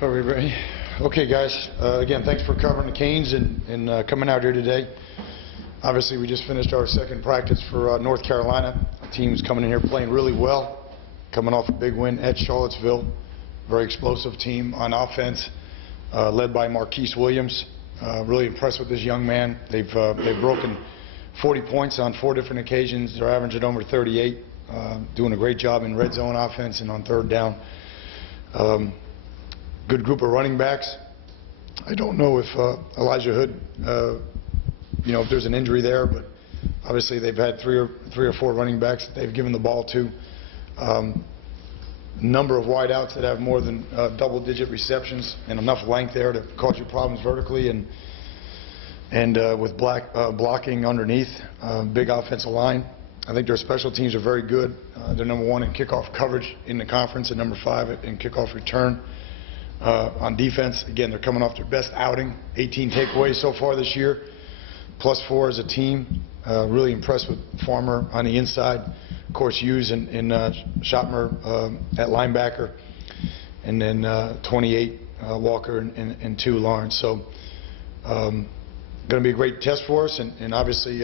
Are we ready? Okay, guys. Again, thanks for covering the Canes and coming out here today. Obviously, we just finished our second practice for North Carolina. The team's coming in here playing really well, coming off a big win at Charlottesville. Very explosive team on offense, led by Marquise Williams. Really impressed with this young man. They've broken 40 points on 4 different occasions. They're averaging over 38, doing a great job in red zone offense and on third down. Good group of running backs. I don't know if Elijah Hood, if there's an injury there, but obviously they've had three or four running backs that they've given the ball to. Number of wideouts that have more than double-digit receptions and enough length there to cause you problems vertically and with blocking underneath. Big offensive line. I think their special teams are very good. They're number 1 in kickoff coverage in the conference and number 5 in kickoff return. On defense, again, they're coming off their best outing, 18 takeaways so far this year, +4 as a team. Really impressed with Farmer on the inside. Of course, Hughes and Schottmer at linebacker, and then 28 Walker and 2 Lawrence. So, going to be a great test for us, and obviously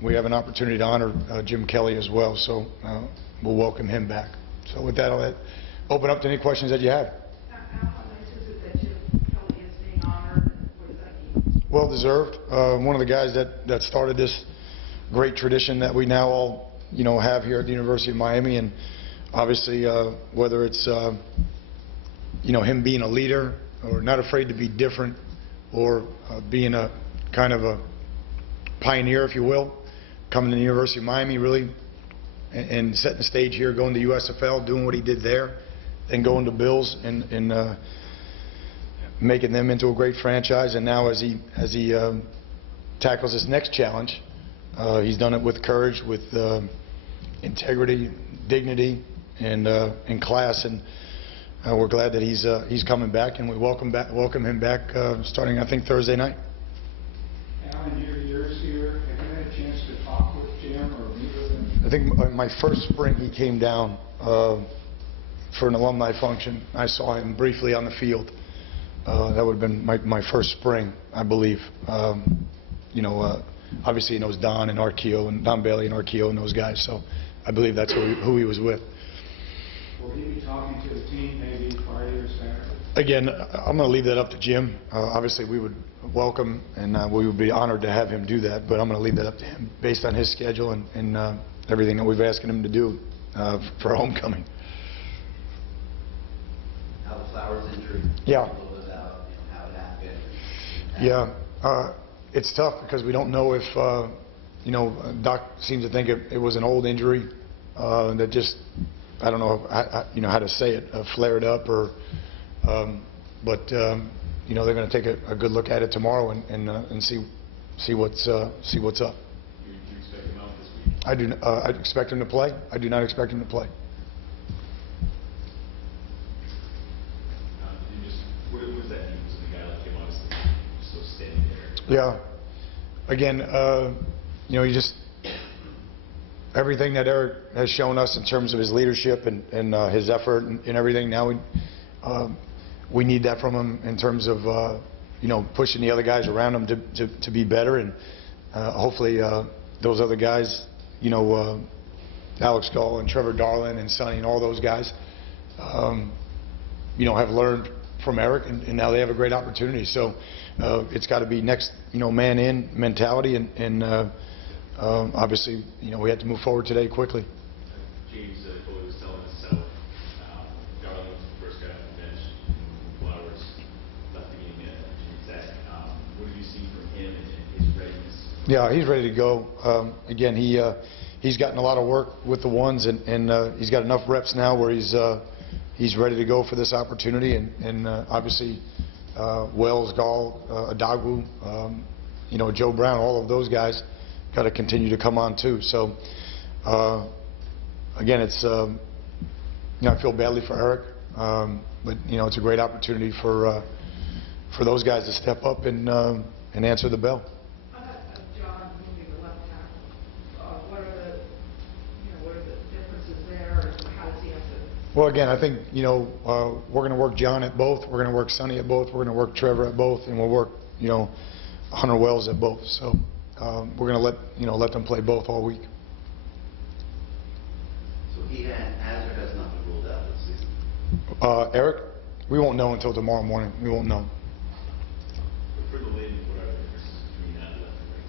we have an opportunity to honor Jim Kelly as well. So we'll welcome him back. So with that, I'll open up to any questions that you have. Well deserved. One of the guys that started this great tradition that we now all have here at the University of Miami, and obviously whether it's him being a leader or not afraid to be different, or being a kind of a pioneer, if you will, coming to the University of Miami really and setting the stage here, going to USFL, doing what he did there, then going to Bills and making them into a great franchise. And now as he tackles his next challenge, he's done it with courage, with integrity, dignity, and class. And we're glad that he's coming back, and we welcome him back starting, I think, Thursday night. Alan, your years here, have you had a chance to talk with Jim or meet with him? I think my first spring he came down for an alumni function. I saw him briefly on the field. That would have been my first spring, I believe. Obviously he knows Don and Archeo, and Don Bailey and Archeo and those guys, so I believe that's who he was with. Will he be talking to the team maybe Friday or Saturday? Again, I'm going to leave that up to Jim. Obviously we would welcome and we would be honored to have him do that, but I'm going to leave that up to him based on his schedule and everything that we've asked him to do for homecoming. How the Flowers injury? Yeah. How it happened. Yeah, it's tough because we don't know if, Doc seems to think it was an old injury that just, I don't know, how to say it, flared up, or, but they're going to take a good look at it tomorrow and see what's up. Do you expect him out this week? I expect him to play. I do not expect him to play. What was that mean? Was it the guy that came on just so standing there? Yeah. Again, you just, everything that Eric has shown us in terms of his leadership and his effort and everything, now we need that from him in terms of, pushing the other guys around him to be better. And hopefully those other guys, Alex Gall and Trevor Darling and Sonny and all those guys, have learned from Eric, and now they have a great opportunity. So it's got to be next, man in mentality, and obviously, we had to move forward today quickly. James Foley was telling us how Darling was the first guy on the bench, Flowers left the game yet. James asking seen from him and his readiness? Yeah, he's ready to go. Again, he's gotten a lot of work with the ones, and he's got enough reps now where he's ready to go for this opportunity. And obviously, Wells, Gall, Adagwu, Joe Brown, all of those guys got to continue to come on too. So again, it's I feel badly for Eric, but it's a great opportunity for those guys to step up and answer the bell. How about John moving the left tackle? What are the differences there, and how does he have to? Well, again, I think we're going to work John at both. We're going to work Sonny at both. We're going to work Trevor at both, and we'll work Hunter Wells at both. So we're going to let them play both all week. So Ian Hazard has not been ruled out this season. Eric, we won't know until tomorrow morning. We won't know. For the lady, what are the differences between that left and right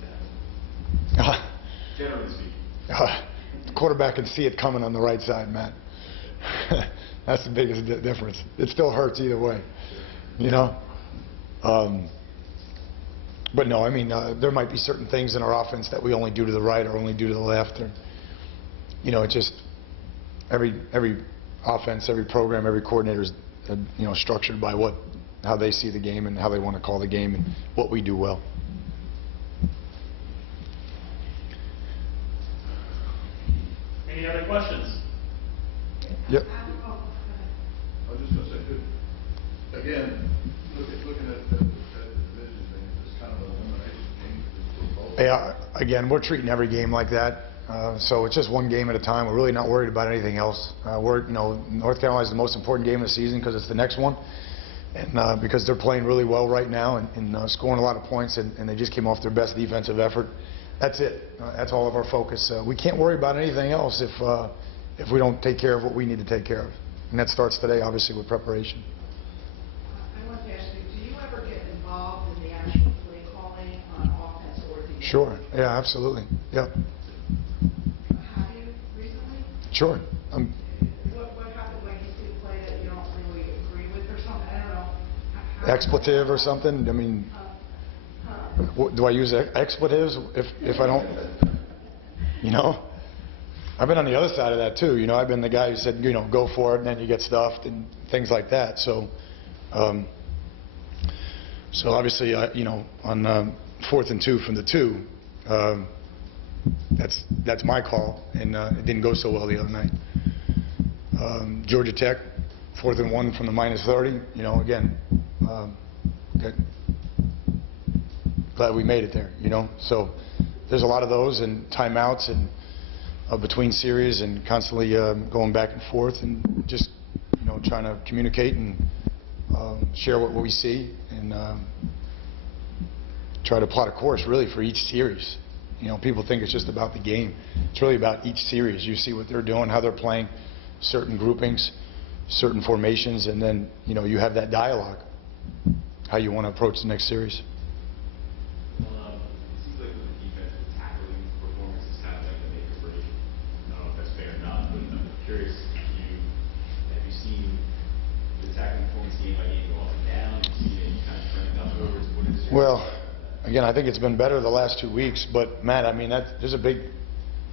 tackle? Generally speaking. The quarterback can see it coming on the right side, Matt. That's the biggest difference. It still hurts either way, But no, I mean, there might be certain things in our offense that we only do to the right or only do to the left. Or, it's just every offense, every program, every coordinator is, structured by how they see the game and how they want to call the game and what we do well. Any other questions? Yep. I was just going to say, again, looking at the division thing, it's kind of an elimination game for both. Yeah, again, we're treating every game like that. So it's just one game at a time. We're really not worried about anything else. North Carolina is the most important game of the season because it's the next one, and because they're playing really well right now and scoring a lot of points, and they just came off their best defensive effort. That's it. That's all of our focus. We can't worry about anything else if we don't take care of what we need to take care of, and that starts today, obviously, with preparation. I want to ask you, do you ever get involved in the actual play calling on offense or defense? Sure. Yeah, absolutely. Yep. Have you recently? Sure. What happened when you see a play that you don't really agree with or something? I don't know. How- Expletive or something. I mean, do I use expletives if I don't? I've been on the other side of that too. I've been the guy who said, go for it, and then you get stuffed and things like that. So, obviously, on 4th and 2 from the 2, that's my call, and it didn't go so well the other night. Georgia Tech, 4th and 1 from the -30. Again, glad we made it there. So there's a lot of those and timeouts and between series and constantly going back and forth and just trying to communicate and share what we see and try to plot a course really for each series. People think it's just about the game. It's really about each series. You see what they're doing, how they're playing, certain groupings, certain formations, and then you have that dialogue, how you want to approach the next series. It seems like with the defense, the tackling performance is kind of like the make or break. I don't know if that's fair or not, but I'm curious, have you seen the tackling performance game by game go up and down? Have you seen it kind of trending upwards? What is your Well, again, I think it's been better the last 2 weeks, but Matt, I mean,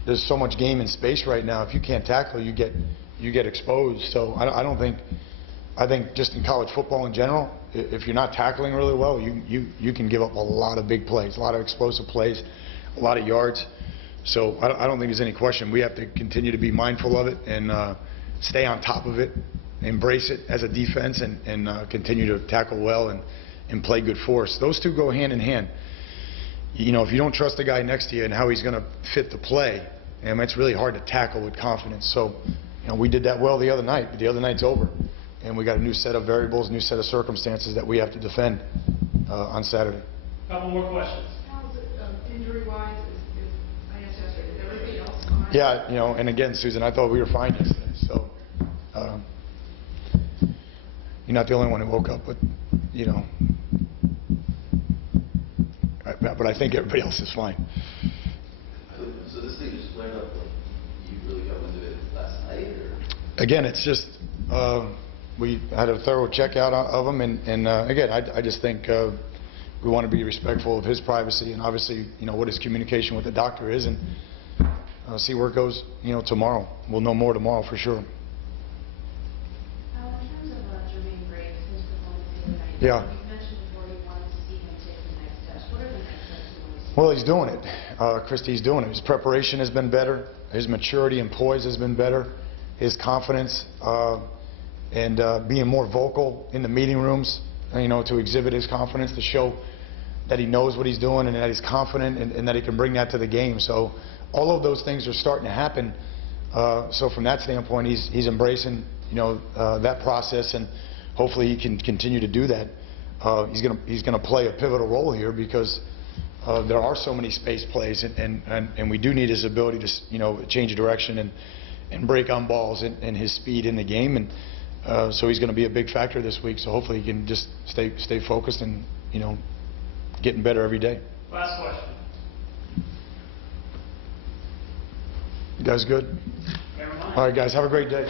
there's so much game in space right now. If you can't tackle, you get exposed. So I think just in college football in general, if you're not tackling really well, you can give up a lot of big plays, a lot of explosive plays, a lot of yards. So I don't think there's any question. We have to continue to be mindful of it and stay on top of it, embrace it as a defense, and continue to tackle well and play good force. Those two go hand in hand. If you don't trust the guy next to you and how he's going to fit the play, it's really hard to tackle with confidence. So we did that well the other night, but the other night's over. And we got a new set of variables, new set of circumstances that we have to defend on Saturday. Couple more questions. How is it injury-wise? I asked yesterday, is everybody else fine? Yeah, and again, Susan, I thought we were fine yesterday. So you're not the only one who woke up, but but I think everybody else is fine. So this thing just flared up, like, you really got into it last night, or? Again, it's just we had a thorough checkout of them, and again, I just think we want to be respectful of his privacy and obviously, what his communication with the doctor is, and see where it goes, tomorrow. We'll know more tomorrow for sure. In terms of Jermaine Graves, his performance the other night, Yeah. you mentioned before you wanted to see him take the next steps. What are the next steps you want to see? Well, he's doing it. Christy, he's doing it. His preparation has been better. His maturity and poise has been better. His confidence and being more vocal in the meeting rooms, to exhibit his confidence, to show that he knows what he's doing and that he's confident and that he can bring that to the game. So all of those things are starting to happen. So from that standpoint, he's embracing, that process, and hopefully he can continue to do that. He's going to play a pivotal role here because there are so many space plays, and we do need his ability to, change direction and break on balls and his speed in the game. And so he's going to be a big factor this week. So hopefully he can just stay focused and, getting better every day. Last question. You guys good? Never mind. All right, guys, have a great day.